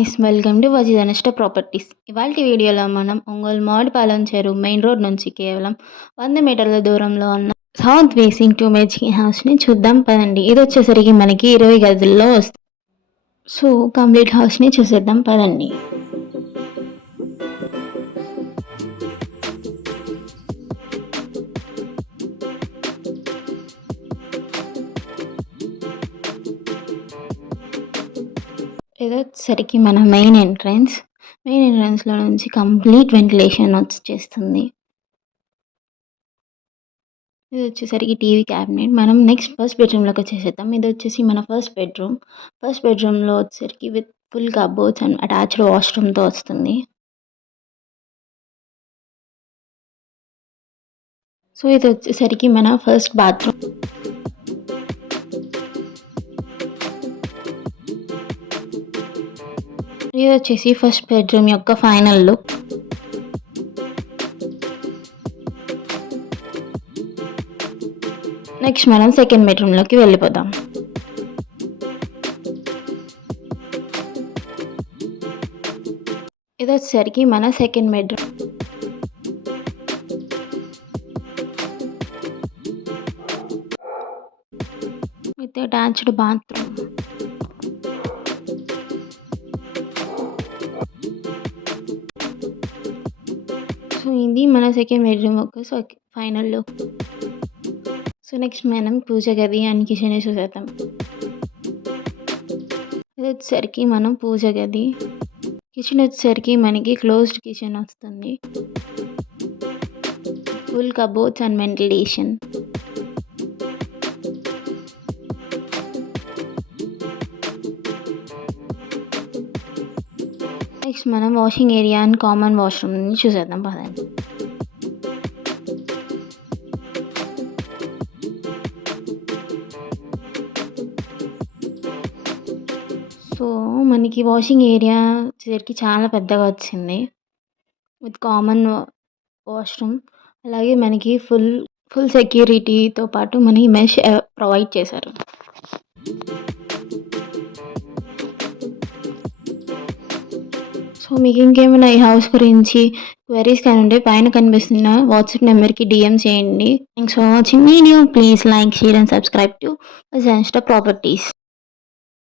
Guys, welcome to Vajidanashta properties. ఇవాల్టి వీడియోలో మనం ఒంగోలు మామిడిపాలెం చెరువు మెయిన్ రోడ్ నుంచి కేవలం 100 మీటర్ల దూరంలో ఉన్న సౌత్ ఫేసింగ్ 2 BHK హౌస్ని చూద్దాం పదండి. ఇది వచ్చేసరికి మనకి 20 గదుల్లో వస్తుంది. సో కంప్లీట్ హౌస్ని చూసేద్దాం పదండి. ఇది వచ్చేసరికి మన మెయిన్ ఎంట్రన్స్లో నుంచి కంప్లీట్ వెంటిలేషన్ వచ్చేస్తుంది. ఇది వచ్చేసరికి టీవీ క్యాబినెట్. మనం నెక్స్ట్ ఫస్ట్ బెడ్రూమ్లోకి వచ్చేసేద్దాం. ఇది వచ్చేసి మన ఫస్ట్ బెడ్రూమ్లో వచ్చేసరికి with full cupboards and attached వాష్రూమ్తో వస్తుంది. సో ఇది వచ్చేసరికి మన ఫస్ట్ బాత్రూమ్. ఇది వచ్చేసి ఫస్ట్ బెడ్రూమ్ యొక్క ఫైనల్ లుక్. నెక్స్ట్ మనం సెకండ్ బెడ్రూమ్లోకి వెళ్ళిపోదాం. ఇది వచ్చేసరికి మన second bedroom. With attached bathroom. So ఇది మన సెకండ్ బెడ్రూమ్ యొక్క ఫైనల్ లుక్. సో నెక్స్ట్ మనం పూజ గది అండ్ కిచెన్ చూసేద్దాం. ఇది వచ్చేసరికి మనం పూజ గది. కిచెన్ వచ్చేసరికి మనకి క్లోజ్డ్ కిచెన్ వస్తుంది. Full cupboards and ventilation. Next మనం వాషింగ్ ఏరియా అండ్ కామన్ వాష్రూమ్ని చూసేద్దాం పదండి. సో మనకి వాషింగ్ ఏరియా వచ్చేసరికి చాలా పెద్దగా వచ్చింది విత్ కామన్ వాష్రూమ్. అలాగే మనకి ఫుల్ సెక్యూరిటీతో పాటు మనకి మెష్ ప్రొవైడ్ చేశారు. సో మీకు ఇంకేమైనా ఈ హౌస్ గురించి క్వైరీస్ కానీ ఉంటే పైన కనిపిస్తున్న వాట్సాప్ నెంబర్కి DM చేయండి. Thanks for watching video. Please like, share and subscribe to Vajidanashta ప్రాపర్టీస్.